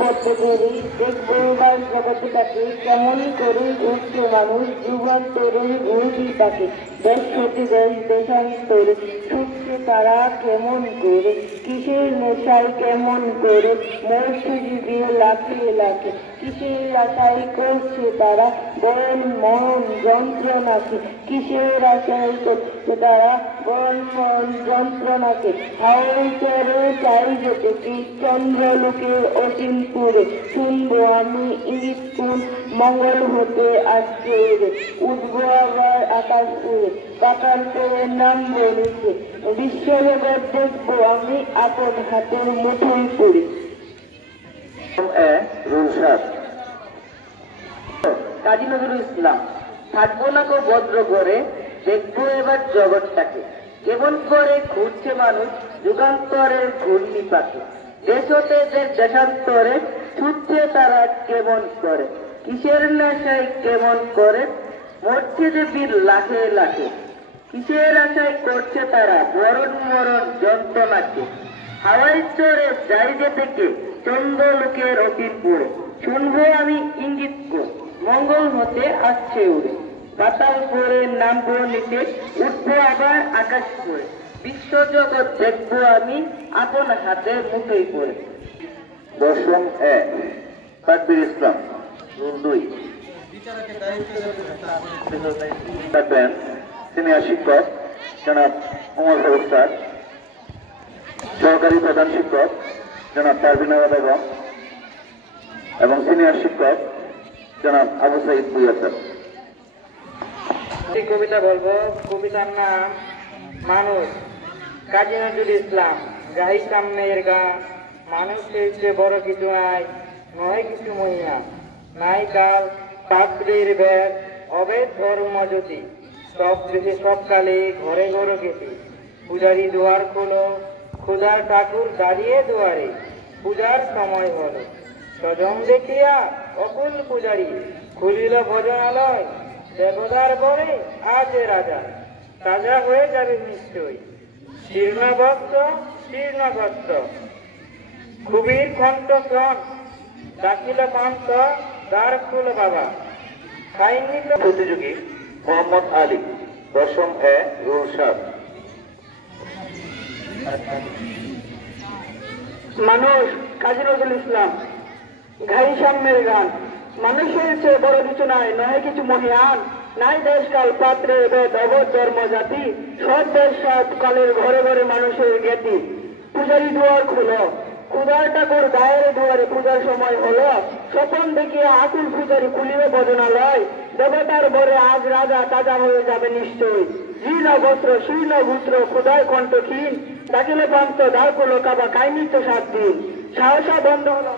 করতে পেরে দেখবো এবার জগৎটাকে কেমন করে ঘুরছে মানুষ যুগান্তরে ঘুরবি তাকে দেশ হতে দেশ দেশান্তরে ছুটছে তারা কেমন করে কিসের নেশায় কেমন করে মরছে জীবিয়ে লাখে লাখে কিসের আশায় করছে তারা বরণ মরণ যন্ত্রণাকে কিসের আশায় করছে তারা বরণ মরণ যন্ত্রণাকে হাওয়াই চরে চাই যেতে কি চন্দ্রলোকে অচিনপুরে শুনবো আমি ইঙ্গিত কোন মঙ্গল হতে আসছে উড়ে উঠবো আবার আকাশ উড়ে কাকার করে নাম বলেছে বিশ্বজগৎ দেখবো আমি আপন হাতের মুঠোয় পড়ে। কাজী নজরুল ইসলাম থাকবো না কো ভদ্র করে দেখবো এবার জগৎটাকে কেমন করে ঘুরছে মানুষ যুগান্তরের ঘূর্ণি পাকে দেশ হতে দেশান্তরে ছুটছে তারা কেমন করে কিসের নেশায় কেমন করে মরছে যে বীর লাখে লাখে কিসের আশায় করছে তারা বরণ মরণ যন্ত্রণাকে হাওয়াই চড়ে যাই যে থেকে চন্দ্রলোকের অতীত পড়ে শুনবো আমি ইঙ্গিত কর মঙ্গল হতে আসছে উড়ে পাতাল করে নামবো নিচে উঠবো আবার আকাশ করে বিশ্বজগৎ দেখবো আমি আপন হাতে মুঠোই পড়ে। দশম এ তাকবীর ইসলাম রুল 2 থাকবেন সিনিয়র শিক্ষক জনাব ওমর ফারুক স্যার, সহকারী প্রধান শিক্ষক জনাব পারভিনা বেগম এবং সিনিয়র শিক্ষক জনাব আবু সাইদ ভুইয়া স্যার। কবিতা বলবো, কবিতার নাম মানুষ। কাজী নজরুল ইসলাম। গাই সামনের গান, মানুষের চেয়ে বড় কিছু নাই, নয় কিছু মহিমা নাই কাল পাত্রের ব্যাগ অবেদ ধর্ম জ্যোতি সব দেশে সব কালে ঘরে ঘরে গেছি পূজারি দুয়ার খোলো ক্ষুধার ঠাকুর দাঁড়িয়ে দুয়ারে পূজার সময় হলো স্বজন দেখিয়া অকুল পূজারি খুলিল ভজনালয় দেবদার বলে আজ রাজা তাজা হয়ে যাবে নিশ্চয় শীর্ণবস্ত্র শীর্ণবস্ত্র খুবির কণ্ঠ শ্রণ ডাকিল পান্ত দ্বার খুল বাবা খাইনি তো। প্রতিযোগী মোহাম্মদ আলী দশম এ রুল 7। মানুষ। কাজী নজরুল ইসলাম। ঘাই সামনের গান, মানুষের চেয়ে বড় কিছু নাই, নয় কিছু মহিয়ান নাই দেশকাল পাত্রে বেদ অবধ ধর্ম জাতি সব দেশ সব কালের ঘরে ঘরে মানুষের জ্ঞাতি পূজারি দুয়ার খুলো ক্ষুধার ঠাকুর গায়ের দুয়ারে পূজার সময় হলো স্বপন দেখিয়া আকুল পূজারি খুলিবে ভজনালয় দেবতার বরে আজ রাজা তাজা হয়ে যাবে নিশ্চয় জীর্ণ বস্ত্র শীর্ণ গুত্র ক্ষুধায় কণ্ঠ ক্ষীণ ডাকিলে প্রান্ত দ্বার খুলো কাবা খাইনি তো 7 দিন সাহসা বন্ধ হলো।